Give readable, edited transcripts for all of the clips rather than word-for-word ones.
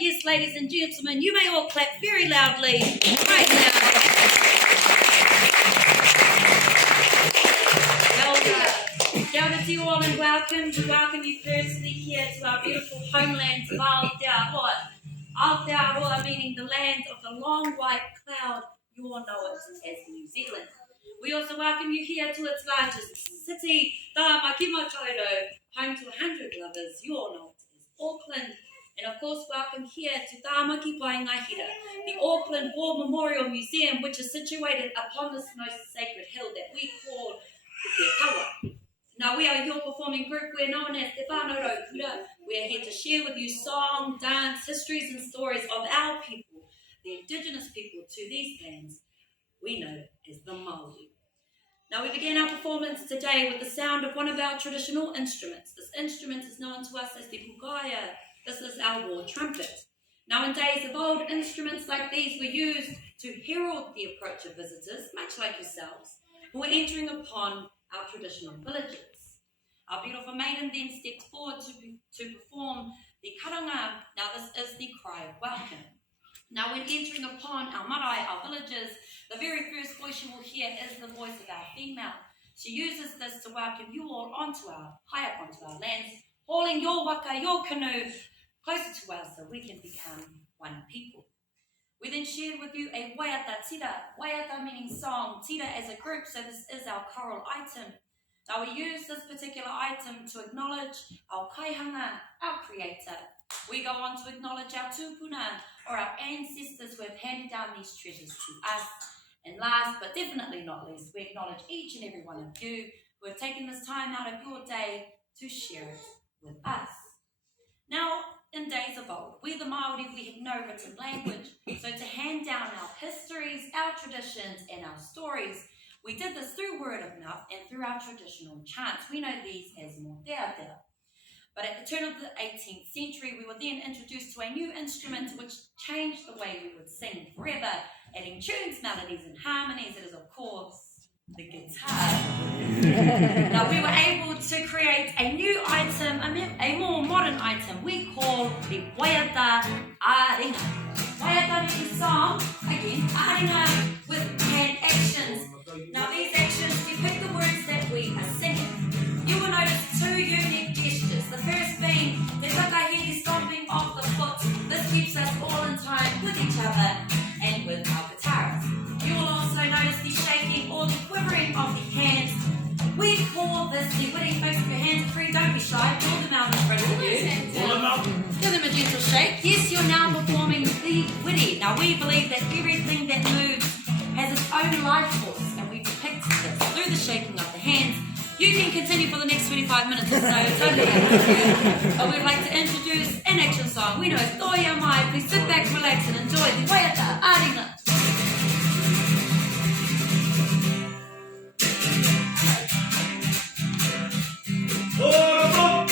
Yes, ladies and gentlemen, you may all clap very loudly right now. Kia ora to you all and welcome. We welcome you firstly here to our beautiful homeland of Aotearoa. Aotearoa meaning the land of the long white cloud. You all know it as New Zealand. We also welcome you here to its largest city, Tāmakimatoto, home to 100 lovers. You all know it as Auckland. And of course, welcome here to Tāmaki Paengahira, the Auckland War Memorial Museum, which is situated upon this most sacred hill that we call Te Kawa. Now, we are your performing group. We're known as Te Whānau Raukura. We are here to share with you song, dance, histories and stories of our people, the indigenous people to these lands we know as the Maori. Now, we begin our performance today with the sound of one of our traditional instruments. This instrument is known to us as the pukaya. This is our war trumpet. Now, in days of old, instruments like these were used to herald the approach of visitors, much like yourselves, who were entering upon our traditional villages. Our beautiful maiden then stepped forward to perform the karanga. Now, this is the cry of welcome. Now, when entering upon our marae, our villages, the very first voice you will hear is the voice of our female. She uses this to welcome you all high up onto our lands, hauling your waka, your canoe, closer to us so we can become one people. We then shared with you a waiata tira, waiata meaning song, tira as a group, so this is our choral item. Now we use this particular item to acknowledge our kaihanga, our creator. We go on to acknowledge our tūpuna, or our ancestors who have handed down these treasures to us. And last but definitely not least, we acknowledge each and every one of you who have taken this time out of your day to share it with us. Now, in days of old, we the Maori, we had no written language, so to hand down our histories, our traditions, and our stories, we did this through word of mouth and through our traditional chants. We know these as moteatera. But at the turn of the 18th century, we were then introduced to a new instrument which changed the way we would sing forever, adding tunes, melodies, and harmonies. It is, of course, the guitar. Now, we were able to create a new item, a more modern item we call the waiata āringa. Waiata is a song, again, āringa with hand actions. Now, these actions depict the words that we are singing. You will notice two unique gestures. The first being the whakahiri stomping of the foot. This keeps us all in time with each other and with our guitarists. You will also notice the shaking or the quivering of the hands. We call this the witty. Most of your hands are free, don't be shy. Pull them out in front of you. Give them a gentle shake. Yes, you're now performing the witty. Now, we believe that everything that moves has its own life force, and we depict this through the shaking of the hands. You can continue for the next 25 minutes or so, totally up to you. But we'd like to introduce an action song. We know Toya Mai. Please sit back, relax, and enjoy the waiata āringa. Maori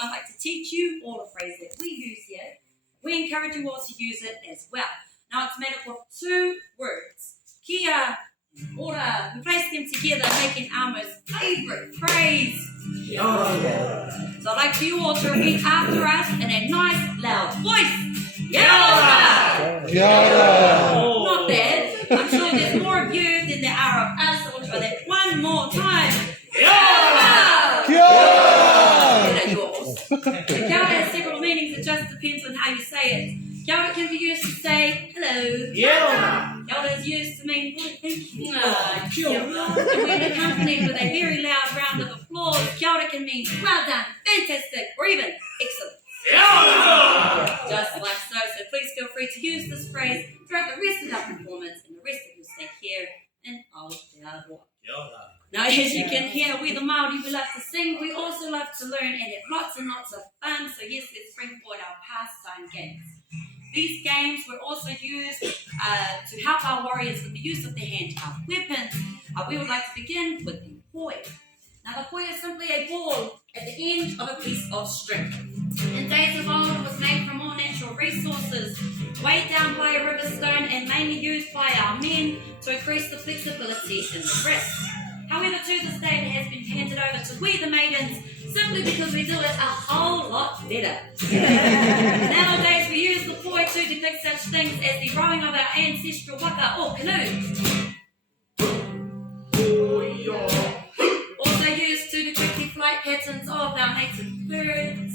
I'd like to teach you all a phrase that we use here. We encourage you all to use it as well. Now it's made up of 2 words. Kia, ora. We place them together, making our most favourite phrase. Kia ora. So I'd like for you all to repeat after us in a nice, loud voice. Kia ora. Kia ora. Not bad. I'm sure there's more of you than there are of us. So we'll try that one more time. Kia ora. Kia ora. They're yours. Kia ora has several meanings. It just depends on how you say it. Kia ora can be used to say hello. Kia ora. Kia ora is used to mean thank you. Kia ora. And when accompanied with a very loud round of applause, kia ora can mean well done, fantastic, or even excellent. Kia ora. Just like so. So please feel free to use this phrase throughout the rest of our performance and the rest of your stay here in Aotearoa. Kia ora. Now, as you can hear, we the Maori, we love to sing, we also love to learn and have lots and lots of fun. So yes, let's bring forward our pastime games. These games were also used to help our warriors with the use of their handheld weapons. We would like to begin with the poi. Now, the poi is simply a ball at the end of a piece of string. In days of old, it was made from all natural resources, weighed down by a river stone and mainly used by our men to increase the flexibility in the wrist. However, to this day, it has been handed over to we the maidens simply because we do it a whole lot better. Nowadays, we use the poi to depict such things as the rowing of our ancestral waka or canoe. Also used to depict the flight patterns of our native birds.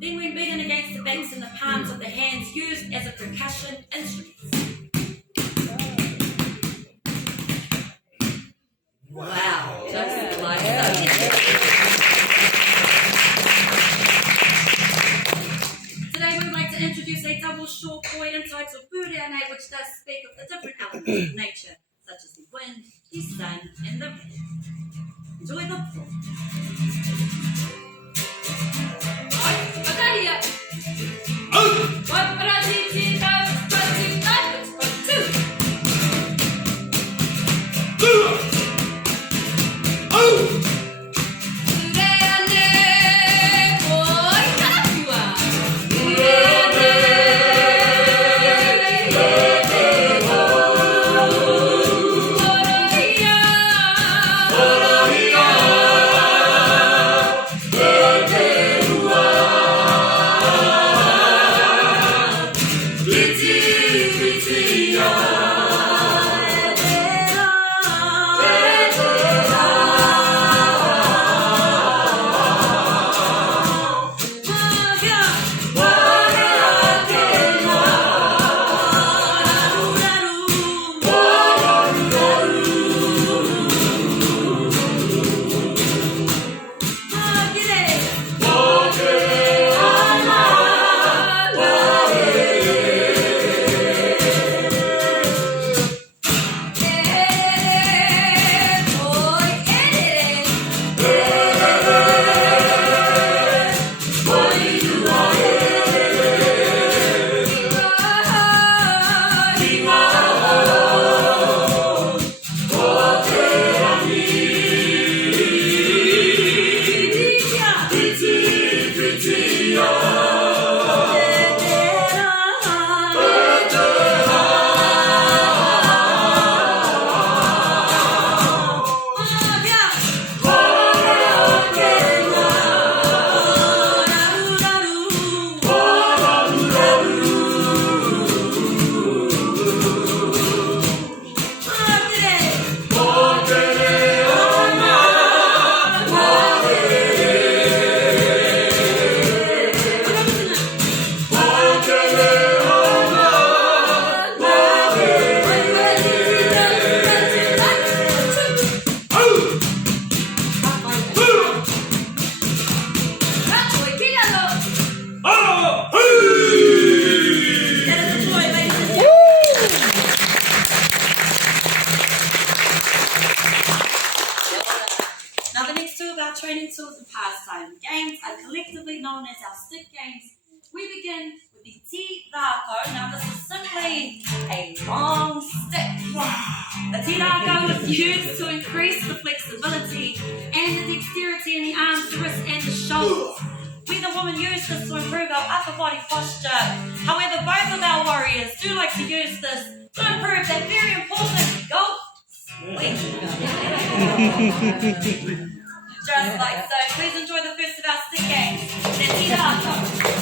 Then when beaten against the backs and the palms of the hands, used as a percussion instrument. Wow, just like so. Today we would like to introduce a double short poi entitled Pūreanei, which does speak of the different elements of nature, such as the wind, the sun, and the rain. Enjoy the performance. training tools and pastime games are collectively known as our stick games. We begin with the Te Rako. Now this is simply a long stick. The Te Rako is used to increase the flexibility and the dexterity in the arms, the wrists and the shoulders. common use this to improve our upper body posture. However, both of our warriors do like to use this to improve that very important goal. Just like so. Please enjoy the first of our stick games. Let's eat up.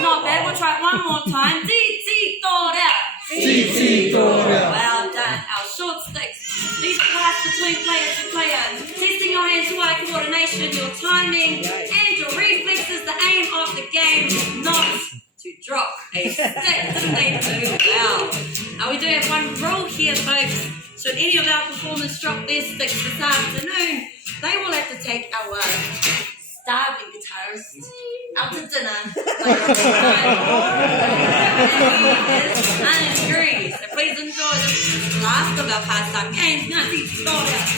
Not bad, we'll try it one more time. Well done, our short sticks. These pass between player to player. Testing your hand-to-eye coordination, your timing, and your reflexes. The aim of the game is not to drop a stick to play too well. Now we do have one rule here, folks. Should any of our performers drop their sticks this afternoon, they will have to take our starving guitarist out to dinner later on tonight. So please enjoy this last of our pastime games. Now see start out.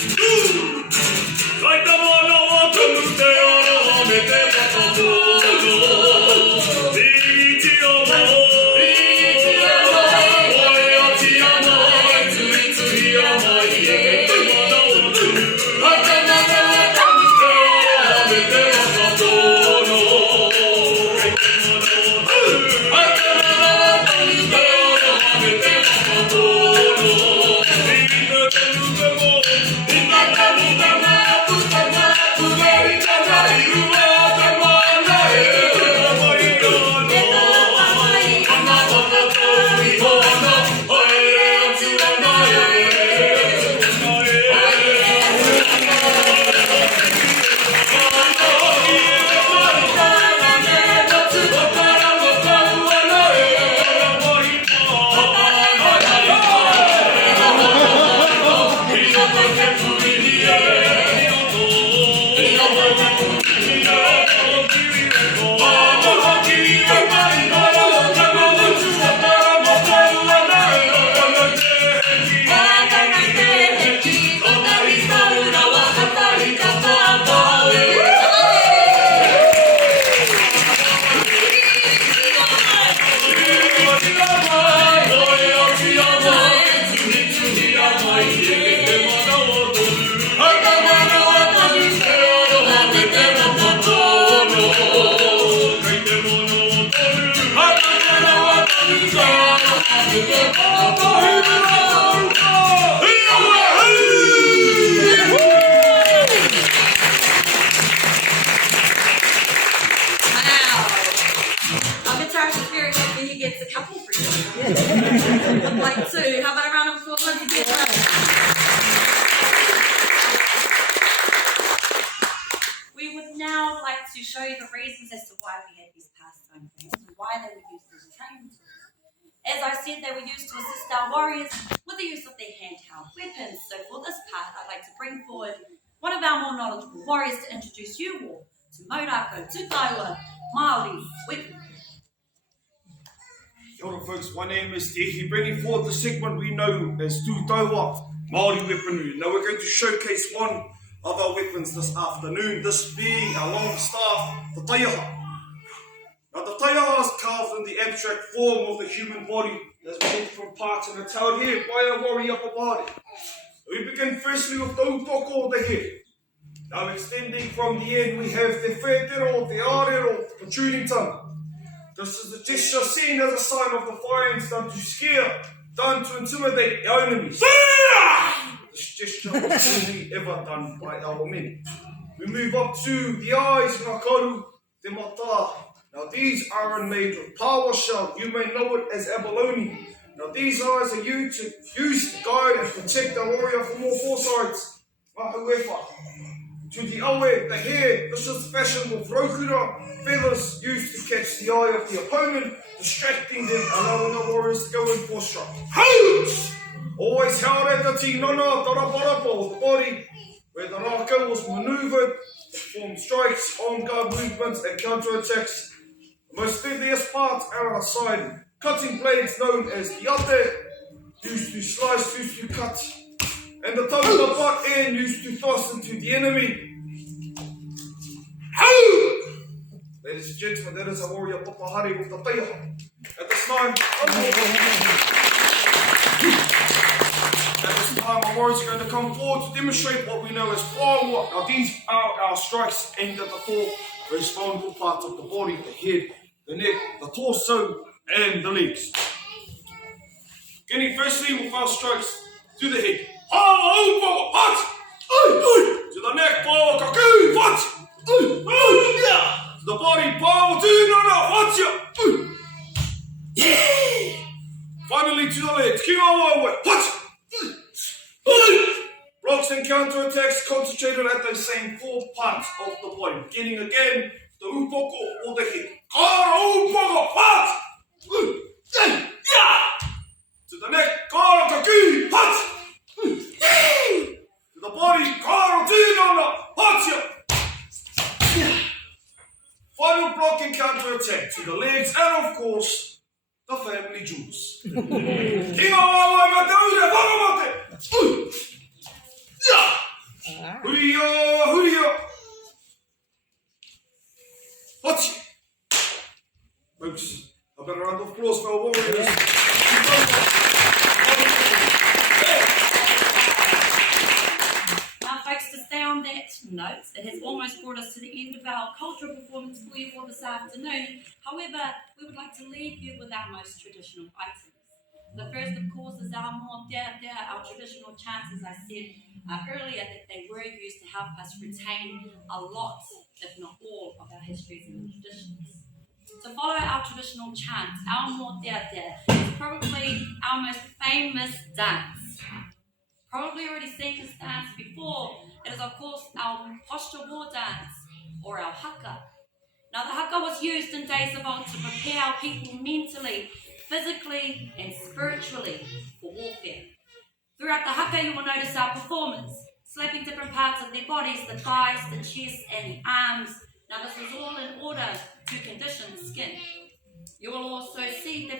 Like two. How about a round of applause? We would now like to show you the reasons as to why we had these pastime games and why they were used as training tools. As I said, they were used to assist our warriors with the use of their handheld weapons. So for this part, I'd like to bring forward one of our more knowledgeable warriors to introduce you all to Maurako Tukaiwa Maori Weapons. Kia ora folks, my name is Tehi, bringing forward the segment we know as Tūtaua Maori Weaponry. Now we're going to showcase one of our weapons this afternoon, this being our long staff, the taiaha. Now the taiaha is carved in the abstract form of the human body as made from parts, and it's held here by a warrior papari. We begin firstly with the upoko of the head. Now extending from the end we have the whetero, the arero, the protruding tongue. This is the gesture seen as a sign of defiance, done to scare, done to intimidate our enemies. This gesture was only ever done by our men. We move up to the eyes, ngakaru, the mata. Now these are made of power shell. You may know it as abalone. Now these eyes are used to guide and protect the warrior from all four sides. Mahuefa. To the awe, the hair, this is fashioned with rokura, feathers used to catch the eye of the opponent, distracting them, allowing the warriors to go in for strike. Always held at the tinona, the body, where the raka was manoeuvred to perform strikes, on-guard movements, and counter-attacks. The most deadliest parts are outside. Cutting blades known as the ate, used to slice, used to cut, and the tongue of the butt end used to thrust into the enemy. Ladies and gentlemen, that is a warrior papahari with the taiaha. At this time, our warriors are going to come forward to demonstrate what we know as paua. Now these are our strikes aimed at the four most vulnerable parts of the body: the head, the neck, the torso, and the legs. Beginning firstly with our strikes to the head. To the neck, power, kaku, what? To the body, power, finally to the legs, what? Blocks and counter-attacks concentrated at those same four parts of the body. Beginning again, the upoko or the head. To the neck, what? To the body, final block and counter-attack to the legs, and of course, the family jewels. Folks, a better round of applause for our warriors. Now, folks, to stay on that note, it has almost brought us to the end of our cultural performance for this afternoon. However, we would like to leave you with our most traditional items. The first, of course, is our our traditional chants, as I said earlier, that they were used to help us retain a lot, if not all, of our histories and traditions. To follow our traditional chant, our is probably our most famous dance. Probably already seen this dance before. It is, of course, our posture war dance, or our haka. Now, the haka was used in days of old to prepare our people mentally, physically, and spiritually for warfare. Throughout the haka, you will notice our performers slapping different parts of their bodies, the thighs, the chest, and the arms. Now, this was all in order to condition the skin. You will also see the